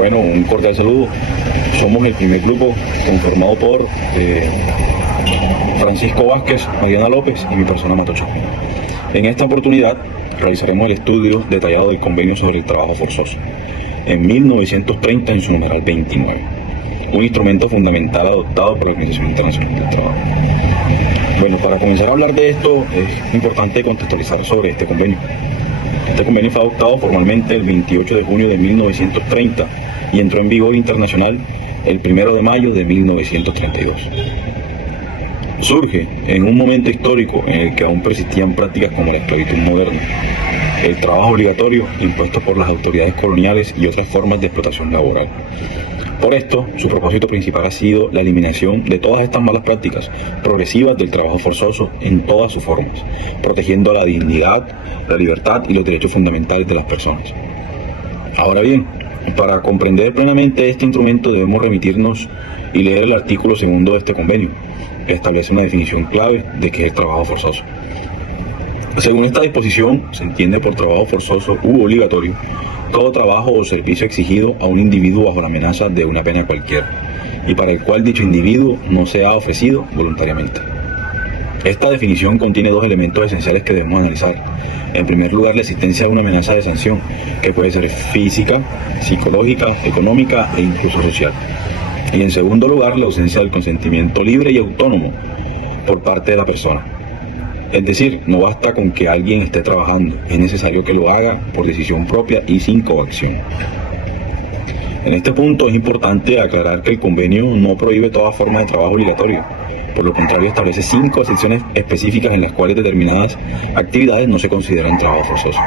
Bueno, un cordial saludo. Somos el primer grupo conformado por Francisco Vázquez, Mariana López y mi persona Matocho. En esta oportunidad realizaremos el estudio detallado del convenio sobre el trabajo forzoso en 1930 en su numeral 29, un instrumento fundamental adoptado por la Organización Internacional del Trabajo. Bueno, para comenzar a hablar de esto es importante contextualizar sobre este convenio. Este convenio fue adoptado formalmente el 28 de junio de 1930 y entró en vigor internacional el 1 de mayo de 1932. Surge en un momento histórico en el que aún persistían prácticas como la esclavitud moderna, el trabajo obligatorio impuesto por las autoridades coloniales y otras formas de explotación laboral. Por esto, su propósito principal ha sido la eliminación de todas estas malas prácticas progresivas del trabajo forzoso en todas sus formas, protegiendo la dignidad, la libertad y los derechos fundamentales de las personas. Ahora bien, para comprender plenamente este instrumento debemos remitirnos y leer el artículo 2 de este convenio, que establece una definición clave de qué es el trabajo forzoso. Según esta disposición, se entiende por trabajo forzoso u obligatorio todo trabajo o servicio exigido a un individuo bajo la amenaza de una pena cualquiera, y para el cual dicho individuo no se ha ofrecido voluntariamente. Esta definición contiene dos elementos esenciales que debemos analizar. En primer lugar, la existencia de una amenaza de sanción, que puede ser física, psicológica, económica e incluso social. Y en segundo lugar, la ausencia del consentimiento libre y autónomo por parte de la persona. Es decir, no basta con que alguien esté trabajando, es necesario que lo haga por decisión propia y sin coacción. En este punto es importante aclarar que el convenio no prohíbe toda forma de trabajo obligatorio. Por lo contrario, establece 5 excepciones específicas en las cuales determinadas actividades no se consideran trabajo forzoso,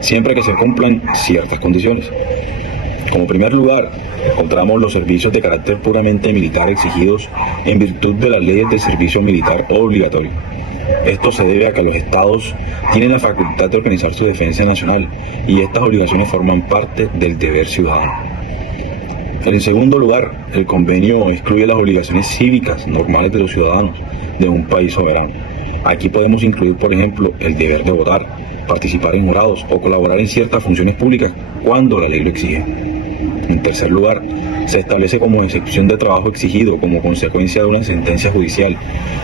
siempre que se cumplan ciertas condiciones. Como primer lugar, encontramos los servicios de carácter puramente militar exigidos en virtud de las leyes del servicio militar obligatorio. Esto se debe a que los estados tienen la facultad de organizar su defensa nacional y estas obligaciones forman parte del deber ciudadano. En segundo lugar, el convenio excluye las obligaciones cívicas normales de los ciudadanos de un país soberano. Aquí podemos incluir, por ejemplo, el deber de votar, participar en jurados o colaborar en ciertas funciones públicas cuando la ley lo exige. En tercer lugar, se establece como excepción de trabajo exigido como consecuencia de una sentencia judicial.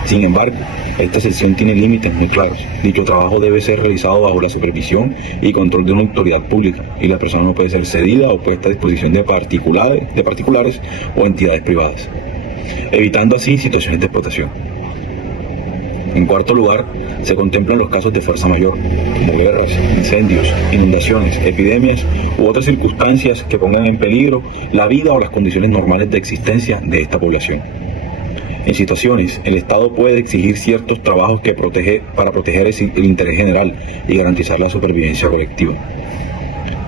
Sin embargo, esta excepción tiene límites muy claros. Dicho trabajo debe ser realizado bajo la supervisión y control de una autoridad pública y la persona no puede ser cedida o puesta a disposición de particulares o entidades privadas, evitando así situaciones de explotación. En cuarto lugar, se contemplan los casos de fuerza mayor, como guerras, incendios, inundaciones, epidemias u otras circunstancias que pongan en peligro la vida o las condiciones normales de existencia de esta población. En situaciones, el Estado puede exigir ciertos trabajos para proteger el interés general y garantizar la supervivencia colectiva.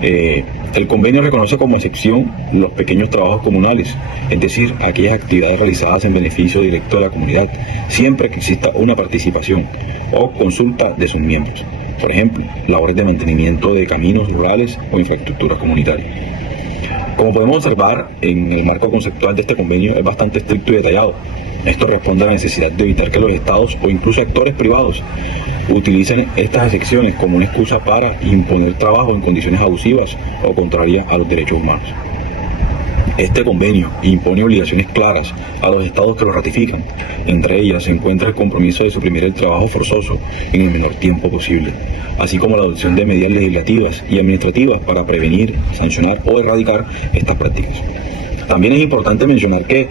El convenio reconoce como excepción los pequeños trabajos comunales, es decir, aquellas actividades realizadas en beneficio directo de la comunidad, siempre que exista una participación o consulta de sus miembros. Por ejemplo, labores de mantenimiento de caminos rurales o infraestructuras comunitarias. Como podemos observar, en el marco conceptual de este convenio es bastante estricto y detallado. Esto responde a la necesidad de evitar que los estados o incluso actores privados utilicen estas excepciones como una excusa para imponer trabajo en condiciones abusivas o contrarias a los derechos humanos. Este convenio impone obligaciones claras a los estados que lo ratifican. Entre ellas se encuentra el compromiso de suprimir el trabajo forzoso en el menor tiempo posible, así como la adopción de medidas legislativas y administrativas para prevenir, sancionar o erradicar estas prácticas. También es importante mencionar que,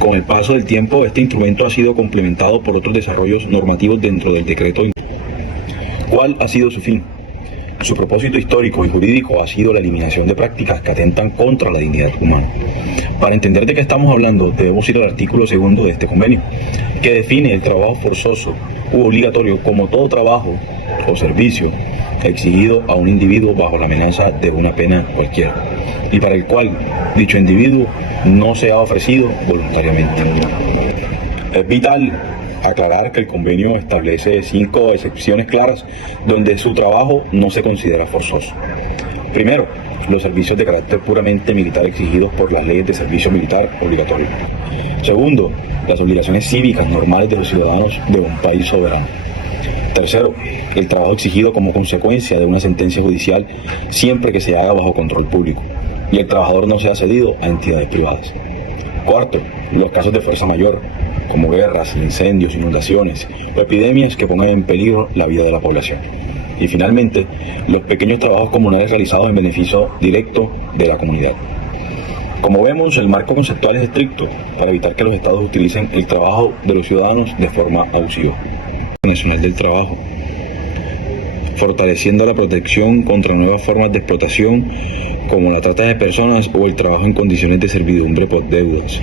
con el paso del tiempo, este instrumento ha sido complementado por otros desarrollos normativos dentro del decreto. ¿Cuál ha sido su fin? Su propósito histórico y jurídico ha sido la eliminación de prácticas que atentan contra la dignidad humana. Para entender de qué estamos hablando, debemos ir al artículo 2 de este convenio, que define el trabajo forzoso u obligatorio como todo trabajo o servicio exigido a un individuo bajo la amenaza de una pena cualquiera, y para el cual dicho individuo no se ha ofrecido voluntariamente. Es vital aclarar que el convenio establece 5 excepciones claras donde su trabajo no se considera forzoso. Primero, los servicios de carácter puramente militar exigidos por las leyes de servicio militar obligatorio. Segundo, las obligaciones cívicas normales de los ciudadanos de un país soberano. Tercero, el trabajo exigido como consecuencia de una sentencia judicial siempre que se haga bajo control público. y el trabajador no sea cedido a entidades privadas. Cuarto, los casos de fuerza mayor, como guerras, incendios, inundaciones o epidemias que pongan en peligro la vida de la población. Y finalmente, los pequeños trabajos comunales realizados en beneficio directo de la comunidad. Como vemos, el marco conceptual es estricto para evitar que los estados utilicen el trabajo de los ciudadanos de forma abusiva. Nacional del Trabajo, fortaleciendo la protección contra nuevas formas de explotación como la trata de personas o el trabajo en condiciones de servidumbre por deudas.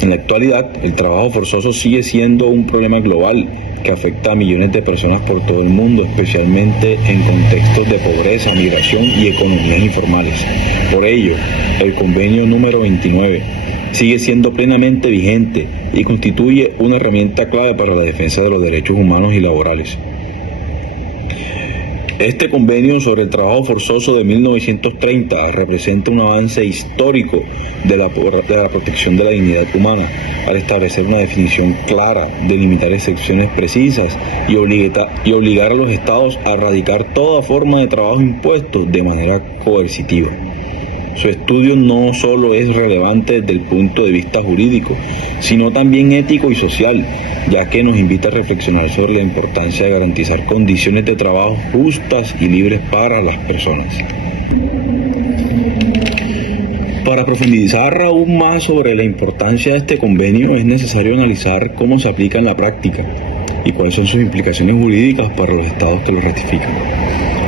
En la actualidad, el trabajo forzoso sigue siendo un problema global que afecta a millones de personas por todo el mundo, especialmente en contextos de pobreza, migración y economías informales. Por ello, el convenio número 29 sigue siendo plenamente vigente y constituye una herramienta clave para la defensa de los derechos humanos y laborales. Este convenio sobre el trabajo forzoso de 1930 representa un avance histórico de la protección de la dignidad humana, al establecer una definición clara, delimitar excepciones precisas y obligar a los estados a erradicar toda forma de trabajo impuesto de manera coercitiva. Su estudio no solo es relevante desde el punto de vista jurídico, sino también ético y social, ya que nos invita a reflexionar sobre la importancia de garantizar condiciones de trabajo justas y libres para las personas. Para profundizar aún más sobre la importancia de este convenio, es necesario analizar cómo se aplica en la práctica y cuáles son sus implicaciones jurídicas para los estados que lo ratifican.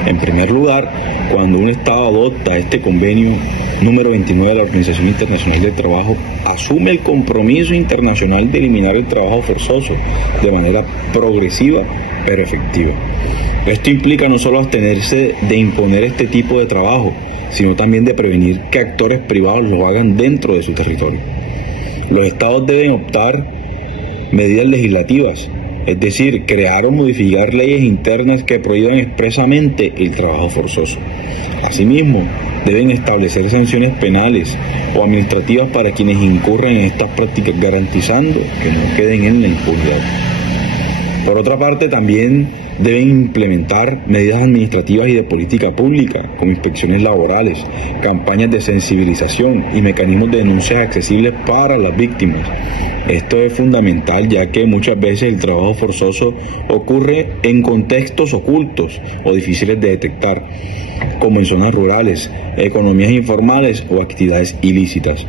En primer lugar, cuando un estado adopta este convenio número 29 de la Organización Internacional del Trabajo, asume el compromiso internacional de eliminar el trabajo forzoso de manera progresiva pero efectiva. Esto implica no solo abstenerse de imponer este tipo de trabajo, sino también de prevenir que actores privados lo hagan dentro de su territorio. Los estados deben optar medidas legislativas, es decir, crear o modificar leyes internas que prohíban expresamente el trabajo forzoso. Asimismo, deben establecer sanciones penales o administrativas para quienes incurren en estas prácticas, garantizando que no queden en la impunidad. Por otra parte, también deben implementar medidas administrativas y de política pública, como inspecciones laborales, campañas de sensibilización y mecanismos de denuncias accesibles para las víctimas. Esto es fundamental, ya que muchas veces el trabajo forzoso ocurre en contextos ocultos o difíciles de detectar, como en zonas rurales, economías informales o actividades ilícitas.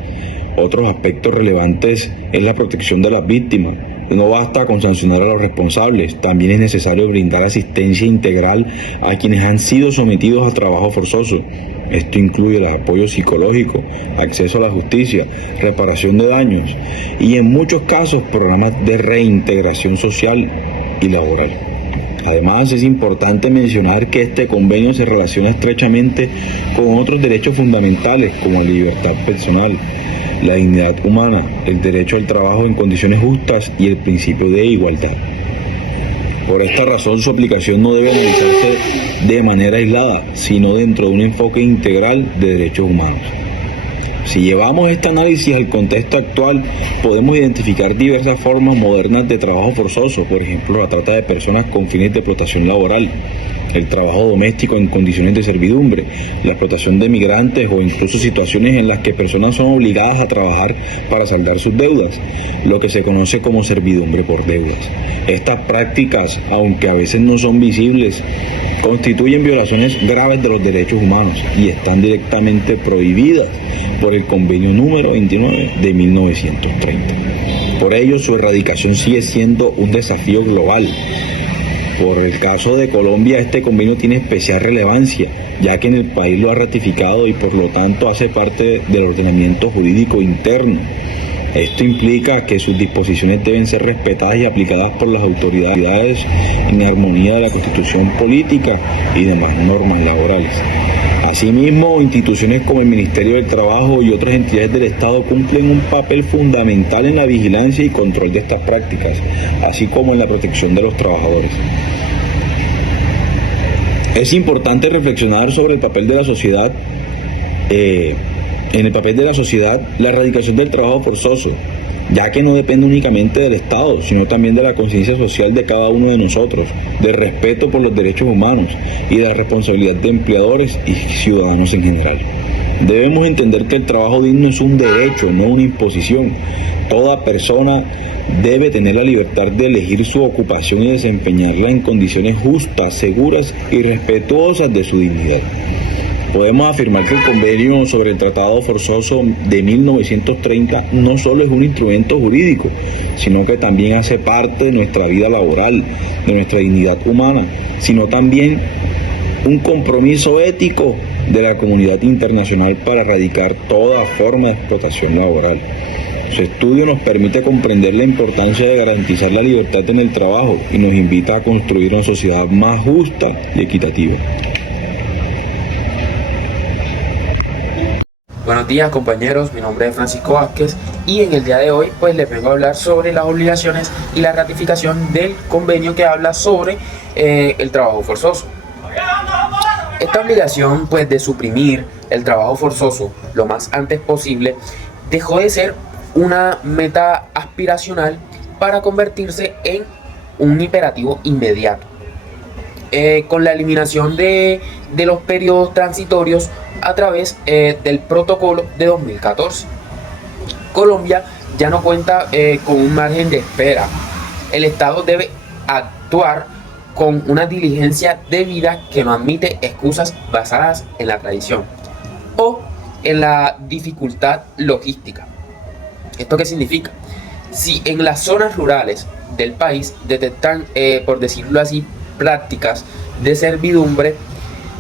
Otros aspectos relevantes es la protección de las víctimas. No basta con sancionar a los responsables, también es necesario brindar asistencia integral a quienes han sido sometidos a trabajo forzoso. Esto incluye el apoyo psicológico, acceso a la justicia, reparación de daños y en muchos casos programas de reintegración social y laboral. Además, es importante mencionar que este convenio se relaciona estrechamente con otros derechos fundamentales como la libertad personal, la dignidad humana, el derecho al trabajo en condiciones justas y el principio de igualdad. Por esta razón, su aplicación no debe analizarse de manera aislada, sino dentro de un enfoque integral de derechos humanos. Si llevamos este análisis al contexto actual, podemos identificar diversas formas modernas de trabajo forzoso, por ejemplo, la trata de personas con fines de explotación laboral, el trabajo doméstico en condiciones de servidumbre, la explotación de migrantes o incluso situaciones en las que personas son obligadas a trabajar para saldar sus deudas, lo que se conoce como servidumbre por deudas. Estas prácticas, aunque a veces no son visibles, constituyen violaciones graves de los derechos humanos y están directamente prohibidas por el convenio número 29 de 1930. Por ello, su erradicación sigue siendo un desafío global. Por el caso de Colombia, este convenio tiene especial relevancia, ya que en el país lo ha ratificado y por lo tanto hace parte del ordenamiento jurídico interno. Esto implica que sus disposiciones deben ser respetadas y aplicadas por las autoridades en armonía de la Constitución política y demás normas laborales. Asimismo, instituciones como el Ministerio del Trabajo y otras entidades del Estado cumplen un papel fundamental en la vigilancia y control de estas prácticas, así como en la protección de los trabajadores. Es importante reflexionar sobre el papel de la sociedad, la erradicación del trabajo forzoso, ya que no depende únicamente del Estado, sino también de la conciencia social de cada uno de nosotros, del respeto por los derechos humanos y de la responsabilidad de empleadores y ciudadanos en general. Debemos entender que el trabajo digno es un derecho, no una imposición. Toda persona debe tener la libertad de elegir su ocupación y desempeñarla en condiciones justas, seguras y respetuosas de su dignidad. Podemos afirmar que el convenio sobre el tratado forzoso de 1930 no solo es un instrumento jurídico, sino que también hace parte de nuestra vida laboral, de nuestra dignidad humana, sino también un compromiso ético de la comunidad internacional para erradicar toda forma de explotación laboral. Su estudio nos permite comprender la importancia de garantizar la libertad en el trabajo y nos invita a construir una sociedad más justa y equitativa. Buenos días compañeros, mi nombre es Francisco Vázquez y en el día de hoy pues les vengo a hablar sobre las obligaciones y la ratificación del convenio que habla sobre el trabajo forzoso. Esta obligación pues de suprimir el trabajo forzoso lo más antes posible dejó de ser una meta aspiracional para convertirse en un imperativo inmediato. Con la eliminación de los periodos transitorios a través del protocolo de 2014. Colombia ya no cuenta con un margen de espera. El Estado debe actuar con una diligencia debida que no admite excusas basadas en la tradición o en la dificultad logística. ¿Esto qué significa? Si en las zonas rurales del país detectan, por decirlo así, prácticas de servidumbre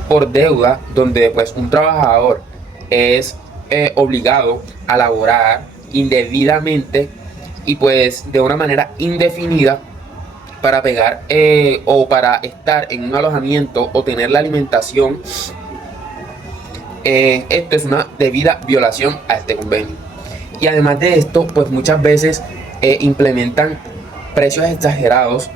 por deuda, donde pues un trabajador es obligado a laborar indebidamente y pues de una manera indefinida para pegar o para estar en un alojamiento o tener la alimentación, esto es una debida violación a este convenio. Y además de esto, pues muchas veces implementan precios exagerados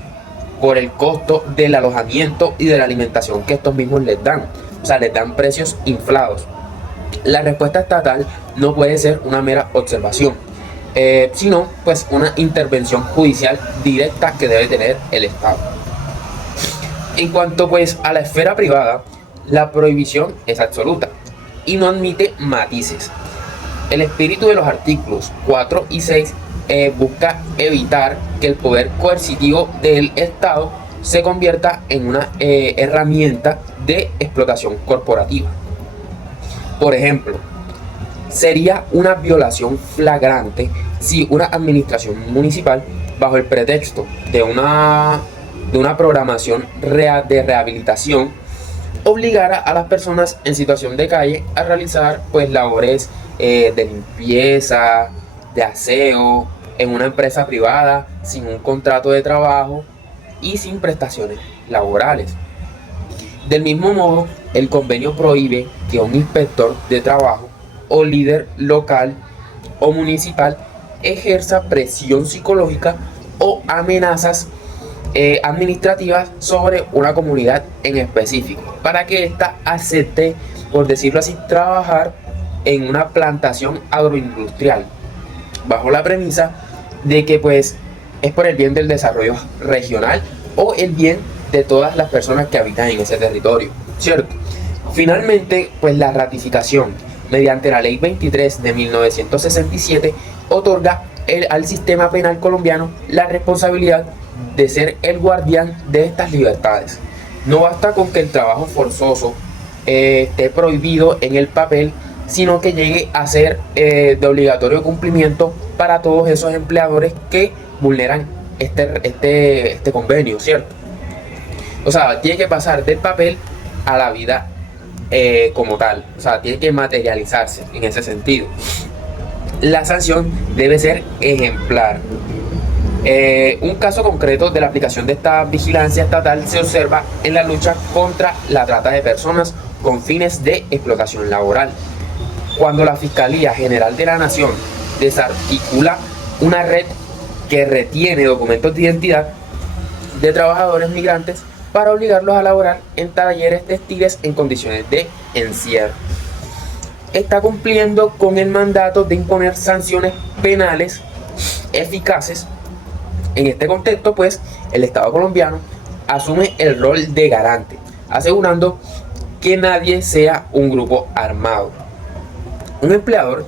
por el costo del alojamiento y de la alimentación que estos mismos les dan. O sea, les dan precios inflados. La respuesta estatal no puede ser una mera observación, sino pues una intervención judicial directa que debe tener el Estado. En cuanto pues a la esfera privada, la prohibición es absoluta y no admite matices. El espíritu de los artículos 4 y 6 busca evitar que el poder coercitivo del Estado se convierta en una herramienta de explotación corporativa. Por ejemplo, sería una violación flagrante si una administración municipal, bajo el pretexto de una programación de rehabilitación, obligara a las personas en situación de calle a realizar pues labores de limpieza, de aseo, en una empresa privada, sin un contrato de trabajo y sin prestaciones laborales. Del mismo modo, el convenio prohíbe que un inspector de trabajo o líder local o municipal ejerza presión psicológica o amenazas administrativas sobre una comunidad en específico para que ésta acepte, por decirlo así, trabajar en una plantación agroindustrial, bajo la premisa de que pues es por el bien del desarrollo regional o el bien de todas las personas que habitan en ese territorio, ¿cierto? Finalmente, pues la ratificación mediante la Ley 23 de 1967 otorga al sistema penal colombiano la responsabilidad de ser el guardián de estas libertades. No basta con que el trabajo forzoso esté prohibido en el papel, sino que llegue a ser de obligatorio cumplimiento para todos esos empleadores que vulneran este convenio, ¿cierto? O sea, tiene que pasar del papel a la vida como tal. O sea, tiene que materializarse en ese sentido. La sanción debe ser ejemplar. Un caso concreto de la aplicación de esta vigilancia estatal se observa en la lucha contra la trata de personas con fines de explotación laboral, cuando la Fiscalía General de la Nación desarticula una red que retiene documentos de identidad de trabajadores migrantes para obligarlos a laborar en talleres textiles en condiciones de encierro. Está cumpliendo con el mandato de imponer sanciones penales eficaces. En este contexto, pues, el Estado colombiano asume el rol de garante, asegurando que nadie sea un grupo armado. un empleador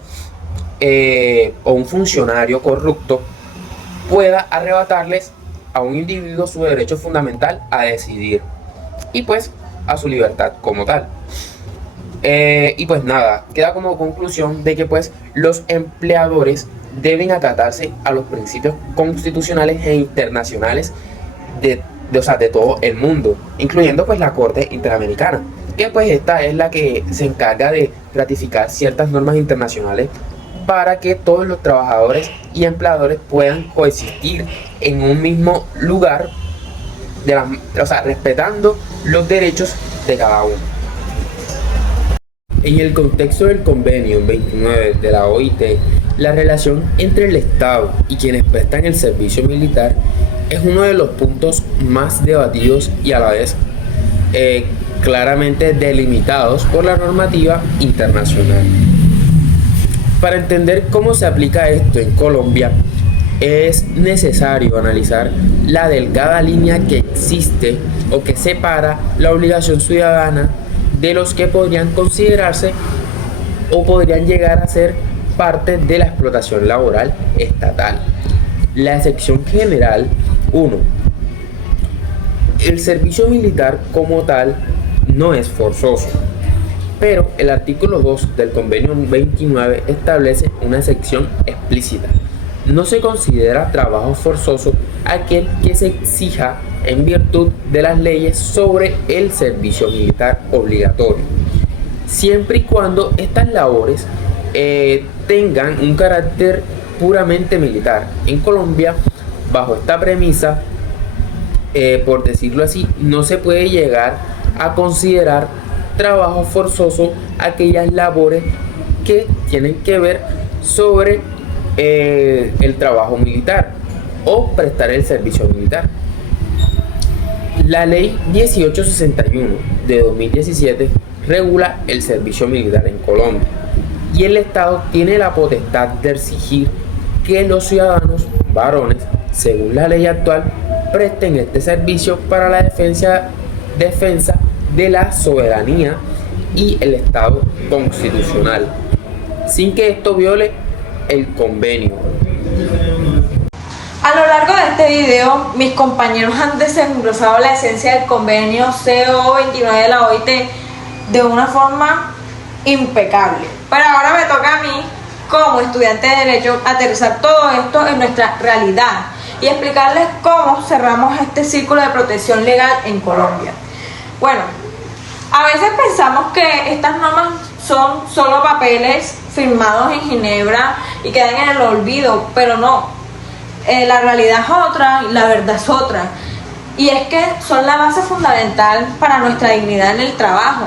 o un funcionario corrupto pueda arrebatarles a un individuo su derecho fundamental a decidir y pues a su libertad como tal. Y pues nada, queda como conclusión de que pues los empleadores deben acatarse a los principios constitucionales e internacionales de todo el mundo, incluyendo pues la Corte Interamericana, que pues esta es la que se encarga de ratificar ciertas normas internacionales para que todos los trabajadores y empleadores puedan coexistir en un mismo lugar, respetando los derechos de cada uno. En el contexto del convenio 29 de la OIT, la relación entre el Estado y quienes prestan el servicio militar es uno de los puntos más debatidos y a la vez claramente delimitados por la normativa internacional. Para entender cómo se aplica esto en Colombia, es necesario analizar la delgada línea que existe o que separa la obligación ciudadana de los que podrían considerarse o podrían llegar a ser parte de la explotación laboral estatal. La excepción general 1. El servicio militar como tal no es forzoso, pero el artículo 2 del convenio 29 establece una sección explícita. No se considera trabajo forzoso aquel que se exija en virtud de las leyes sobre el servicio militar obligatorio, siempre y cuando estas labores tengan un carácter puramente militar. En Colombia, bajo esta premisa, por decirlo así, no se puede llegar a considerar trabajo forzoso aquellas labores que tienen que ver sobre el trabajo militar o prestar el servicio militar. La ley 1861 de 2017 regula el servicio militar en Colombia y el Estado tiene la potestad de exigir que los ciudadanos varones, según la ley actual, presten este servicio para la defensa de la soberanía y el Estado constitucional, sin que esto viole el convenio. A lo largo de este video, mis compañeros han desglosado la esencia del convenio CO 29 de la OIT de una forma impecable. Pero ahora me toca a mí, como estudiante de Derecho, aterrizar todo esto en nuestra realidad y explicarles cómo cerramos este círculo de protección legal en Colombia. Bueno, a veces pensamos que estas normas son solo papeles firmados en Ginebra y quedan en el olvido, pero no. La realidad es otra y la verdad es otra. Y es que son la base fundamental para nuestra dignidad en el trabajo.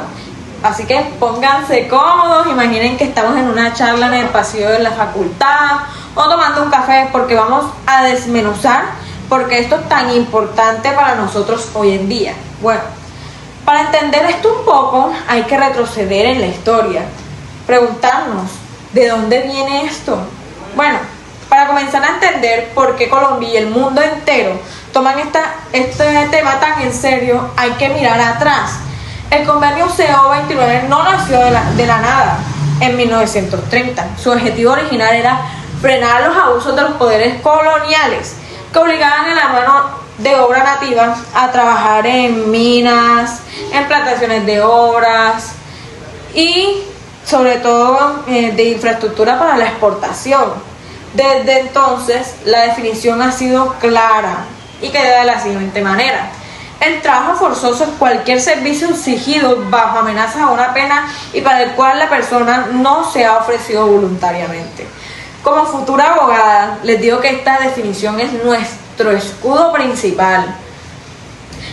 Así que pónganse cómodos, imaginen que estamos en una charla en el pasillo de la facultad o tomando un café, porque vamos a desmenuzar por qué esto es tan importante para nosotros hoy en día. Bueno, para entender esto un poco hay que retroceder en la historia, preguntarnos ¿de dónde viene esto? Bueno, para comenzar a entender por qué Colombia y el mundo entero toman este tema tan en serio, hay que mirar atrás. El convenio CO 29 no nació de la nada en 1930. Su objetivo original era frenar los abusos de los poderes coloniales que obligaban a la mano de obra nativa a trabajar en minas, en plantaciones de obras y sobre todo de infraestructura para la exportación. Desde entonces, la definición ha sido clara y queda de la siguiente manera. El trabajo forzoso es cualquier servicio exigido bajo amenaza a una pena y para el cual la persona no se ha ofrecido voluntariamente. Como futura abogada, les digo que esta definición es nuestro escudo principal.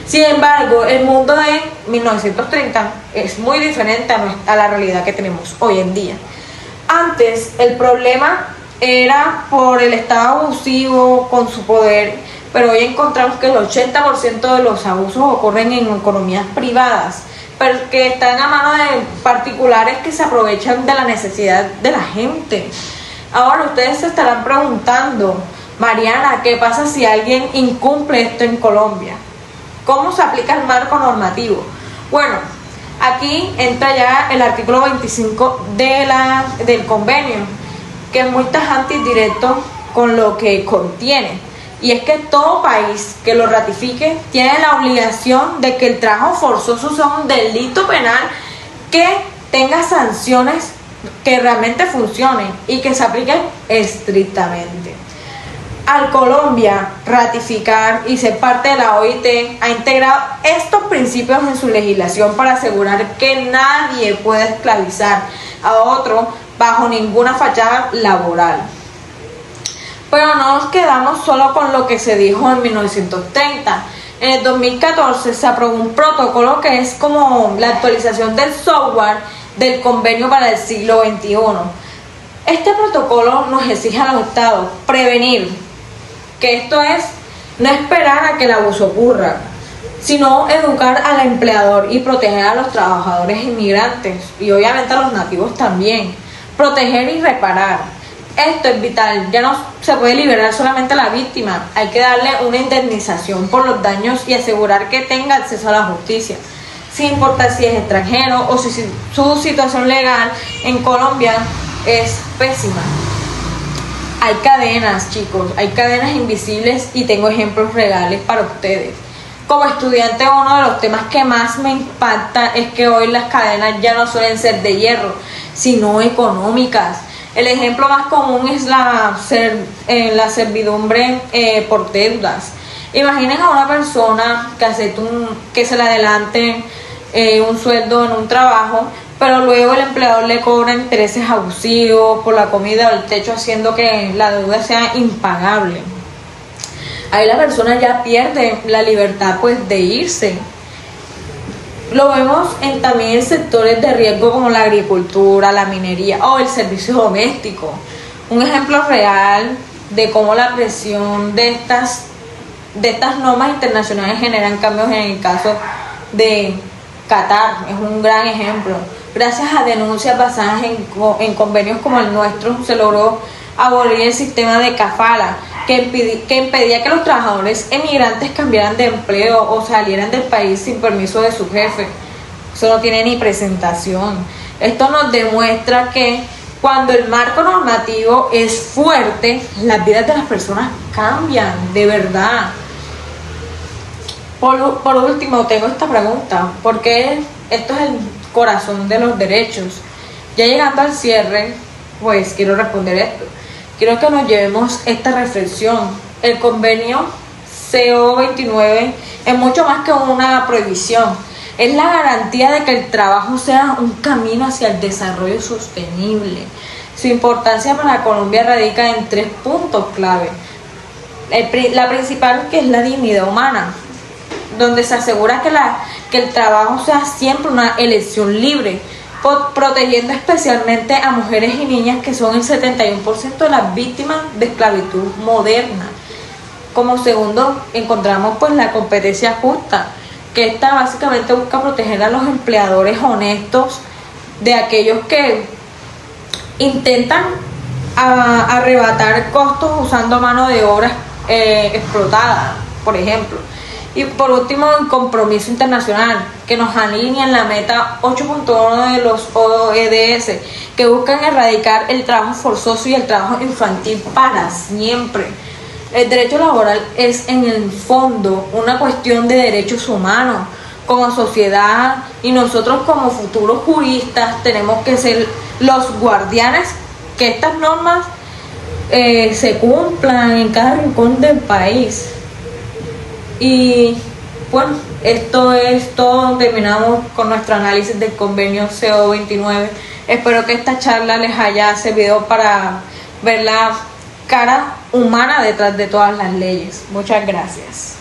Sin embargo, el mundo de 1930 es muy diferente a la realidad que tenemos hoy en día. Antes, el problema era por el Estado abusivo con su poder, pero hoy encontramos que el 80% de los abusos ocurren en economías privadas, pero que están a mano de particulares que se aprovechan de la necesidad de la gente. Ahora ustedes se estarán preguntando, Mariana, ¿qué pasa si alguien incumple esto en Colombia? ¿Cómo se aplica el marco normativo? Bueno, Aquí entra ya el artículo 25 del convenio, que es muy tajante y directo con lo que contiene. Y es que todo país que lo ratifique tiene la obligación de que el trabajo forzoso sea un delito penal que tenga sanciones que realmente funcionen y que se apliquen estrictamente. Al Colombia ratificar y ser parte de la OIT, ha integrado estos principios en su legislación para asegurar que nadie puede esclavizar a otro bajo ninguna fachada laboral. Pero no nos quedamos solo con lo que se dijo en 1930. En el 2014 se aprobó un protocolo que es como la actualización del software del convenio para el siglo XXI. Este protocolo nos exige a los estados prevenir, que esto es no esperar a que el abuso ocurra, sino educar al empleador y proteger a los trabajadores inmigrantes y obviamente a los nativos también. Proteger y reparar. Esto es vital, ya no se puede liberar solamente a la víctima, hay que darle una indemnización por los daños y asegurar que tenga acceso a la justicia, sin importar si es extranjero o si su situación legal en Colombia es pésima. Hay cadenas, chicos, hay cadenas invisibles y tengo ejemplos reales para ustedes. Como estudiante, uno de los temas que más me impacta es que hoy las cadenas ya no suelen ser de hierro, sino económicas. El ejemplo más común es la servidumbre por deudas. Imaginen a una persona que se le adelante un sueldo en un trabajo, pero luego el empleador le cobra intereses abusivos por la comida o el techo, haciendo que la deuda sea impagable. Ahí la persona ya pierde la libertad pues de irse. Lo vemos también en sectores de riesgo como la agricultura, la minería o el servicio doméstico. Un ejemplo real de cómo la presión de estas normas internacionales generan cambios en el caso de Qatar. Es un gran ejemplo. Gracias a denuncias basadas en convenios como el nuestro, se logró abolir el sistema de kafala, que impedía que los trabajadores emigrantes cambiaran de empleo o salieran del país sin permiso de su jefe. Eso no tiene ni presentación. Esto nos demuestra que cuando el marco normativo es fuerte, las vidas de las personas cambian, de verdad. Por último, tengo esta pregunta: ¿por qué esto es el corazón de los derechos? Ya llegando al cierre, pues quiero responder esto. Quiero que nos llevemos esta reflexión. El convenio CO 29 es mucho más que una prohibición. Es la garantía de que el trabajo sea un camino hacia el desarrollo sostenible. Su importancia para Colombia radica en 3 puntos clave. La principal, que es la dignidad humana, donde se asegura que el trabajo sea siempre una elección libre, protegiendo especialmente a mujeres y niñas, que son el 71% de las víctimas de esclavitud moderna. Como segundo, encontramos pues la competencia justa, que esta básicamente busca proteger a los empleadores honestos de aquellos que intentan arrebatar costos usando mano de obra explotada, por ejemplo. Y por último, el compromiso internacional, que nos alinea en la meta 8.1 de los ODS, que buscan erradicar el trabajo forzoso y el trabajo infantil para siempre. El derecho laboral es en el fondo una cuestión de derechos humanos. Como sociedad y nosotros como futuros juristas tenemos que ser los guardianes que estas normas se cumplan en cada rincón del país. Y bueno, esto es todo. Terminamos con nuestro análisis del convenio CO 29. Espero que esta charla les haya servido para ver la cara humana detrás de todas las leyes. Muchas gracias.